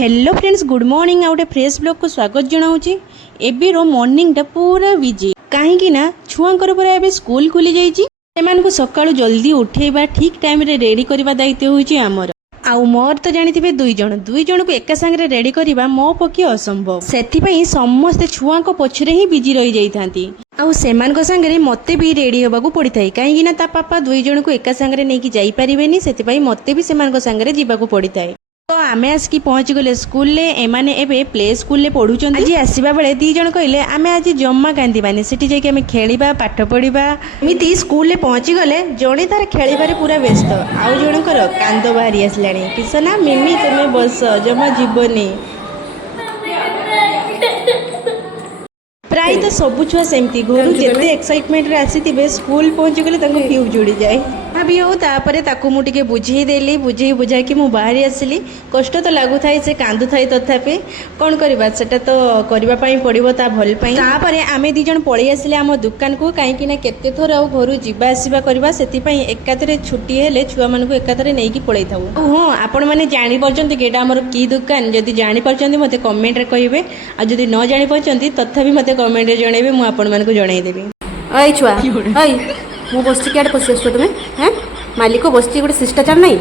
Hello friends, good morning. आउटे fresh blog को स्वागत जनाऊँगी। एबी रो मॉर्निंगटा पूरा बिजी कहीं छुआंकर पूरा एबे स्कूल खुली जाइए। सेमानकु सकाळु जल्दी उठेबा ठीक टाइम रे रेडी करबा दायित्व होइछि आमर। आउ मोर तो जानिथिबे दुई जण को एका संगे रेडी करबा मो पक्षे असंभव। सेथिपई समस्त छुआ को पछरे ही बिजी रही जाइथांती। आउ सेमान को संगे मते भी रेडी होबाकू पड़ी थाए कहीं ता पापा दुई जण को एका संगे नेकी जाई परिबेनी। सेथिपई मते भी सेमान को संगे जीवाकू पड़ी थाए। तो आमे आसिकी पहुँची गले स्कूल ले। एमाने एबे प्ले स्कूल ले पढ़ुचंती। आज आसीबा बेले दी जण कहले आमे आज जम्मा कांदीबानी, सेठी जाके आमे खेलिबा पाठ पढ़िबा। एमिति स्कूल ले पहुँची गले जणे तार खेलिबारे पूरा व्यस्त, आउ जणकर कांद बाहरी आसलाणी। किसना मिमी तुमे बस जमा जीवनी। प्राय तो सबु छुआ सेमती घर जिते एक्साइटमेंट रे आसीथिबे स्कूल पहुँची गले तांको फ्यूज जोड़ी जाए। भाभी हो तापरे ताकू मु टिके बुझेई देली। बुझाई कि मु बाहरी आसिली। कष्ट तो लागु थाए, से कांदु थाए, तथापि कौन करबा सेटा तो करबा पई पड़िबो ता भल पई। तापरे आमे दी जण पळी आसिले हम दुकान को, काहेकि ना केते थोर आ घरु जिबा आसीबा करबा, सेति पई एकातरे छुट्टी हेले छुआ मानकु को एकातरे नेई की पळई थाउ। हां, आपण माने जानि परचंती कि एटा हमर की दुकान। जदि जानि परचंती मते कमेंट रे कहिबे, आ जदि न जानि परचंती तथापि मते कमेंट रे जणेबे, मु आपण मानकु जणाई देबी। ओइ छुआ ओइ मु बसची केड पसी आछो तुमे हैं मालिक बसची गोटे शिष्टाचार नहीं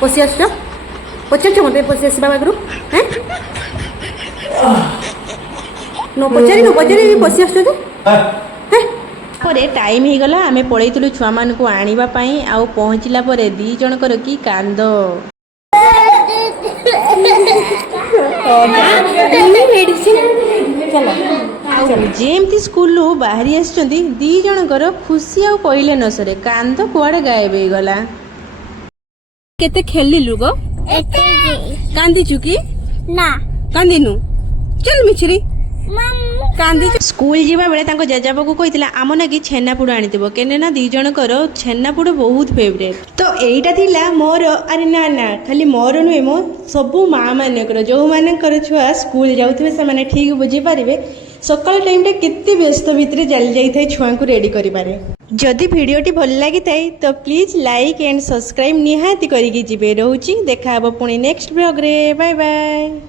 पसी आछ पचार मत पसी आसवा आगु हैं नो पचारि पसी आछ परे टाइम ही गला। आमे पळैतलु छुआ मान को आनिबा पई। आउ पहुँचला परे दी जणकर की कांद। जेमती स्कूल बाहरी आछंती दी जणकर खुशी आ कहले न सरे। कांद कुआडे गायब हो गला। केते खेलिलु गो कांदी चुकी ना कांदिनु चल मिछरी कांदी। स्कूल जीवा बेले तांको जजाबा को कहितला आम नाकी छेनापुड़ आनिथिबो, केने ना दी जणकर छेनापुड़ बहुत फेवरेट। तो एइटा थिला मोर, अरे ना ना खाली मोर नुहे मो सबु माँ मानकर जो मानकर छुआ स्कूल जाउथिबे से माने ठीक बुझी पारिबे सकाल टाइम टे केते व्यस्त भितरे चली जाई थाए छुआ को रेडी करिबारे। जदि भिडियोटी भल लागि थाए तो प्लीज लाइक एंड सब्सक्राइब निहाती करिकि जिबे। रहउची देखा हबो पुणी नेक्स्ट ब्लॉग रे। Bye bye.